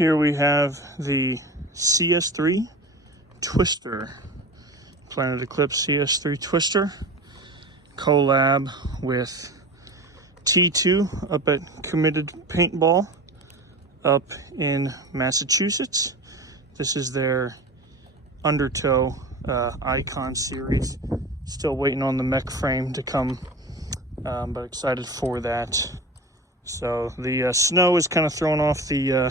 here we have the CS3 Twister, Planet Eclipse CS3 Twister, collab with T2 up at Committed Paintball up in Massachusetts. This is their Undertow Icon series. Still waiting on the mech frame to come, but excited for that. So the snow is kind of throwing off the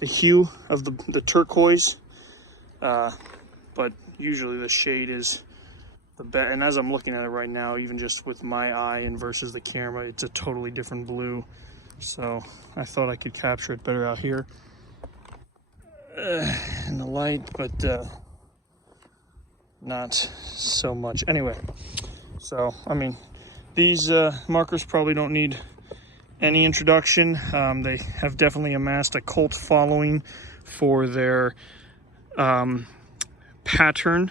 hue of the turquoise, but usually the shade is the best. And as I'm looking at it right now, even just with my eye and versus the camera, it's a totally different blue. So I thought I could capture it better out here in the light, but not so much. Anyway, so I mean, these markers probably don't need any introduction. They have definitely amassed a cult following for their pattern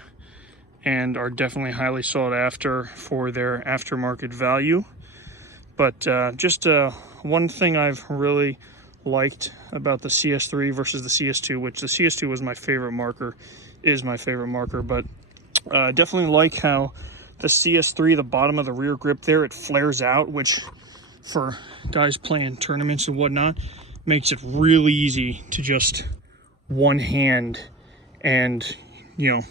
and are definitely highly sought after for their aftermarket value. But just one thing I've really liked about the CS3 versus the CS2, which the CS2 was my favorite marker, is my favorite marker, but definitely like how the CS3, the bottom of the rear grip there, it flares out, which for guys playing tournaments and whatnot, makes it really easy to just one hand and, you know,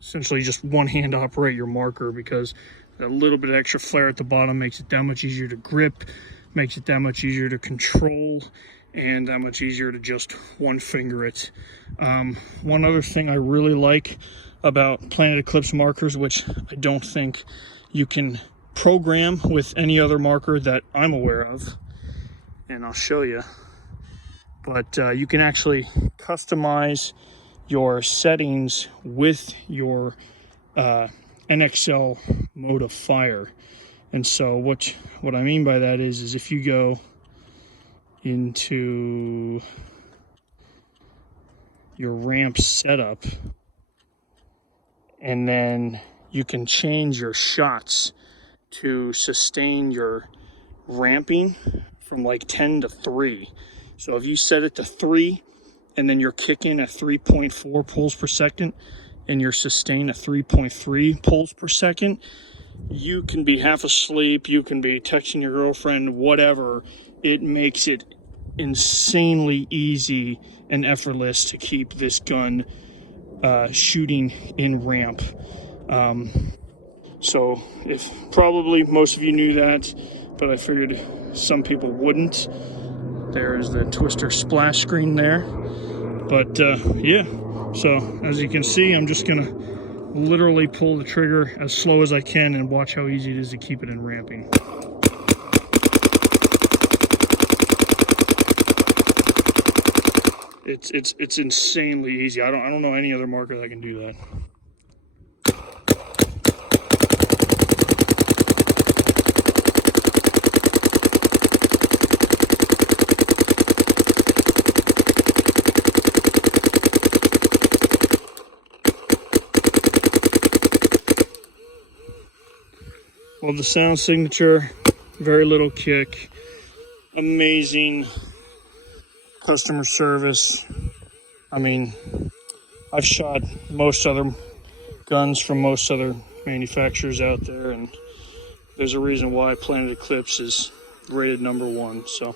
essentially just one hand operate your marker, because a little bit of extra flare at the bottom makes it that much easier to grip, makes it that much easier to control, and that much easier to just one finger it. One other thing I really like about Planet Eclipse markers, which I don't think you can program with any other marker that I'm aware of, and I'll show you, but you can actually customize your settings with your NXL mode of fire. And so what I mean by that is if you go into your ramp setup, and then you can change your shots to sustain your ramping from like 10 to 3. So if you set it to 3 and then you're kicking at 3.4 pulls per second and you're sustain at 3.3 pulls per second, you can be half asleep, you can be texting your girlfriend, whatever. It makes it insanely easy and effortless to keep this gun shooting in ramp. So if probably most of you knew that, but I figured some people wouldn't. There's the Twister splash screen there. But yeah, so as you can see, I'm just gonna literally pull the trigger as slow as I can and watch how easy it is to keep it in ramping. It's insanely easy. I don't know any other marker that can do that. Well, the sound signature, very little kick, amazing customer service. I mean, I've shot most other guns from most other manufacturers out there, and there's a reason why Planet Eclipse is rated #1. So,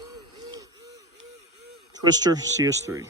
Twister CS3.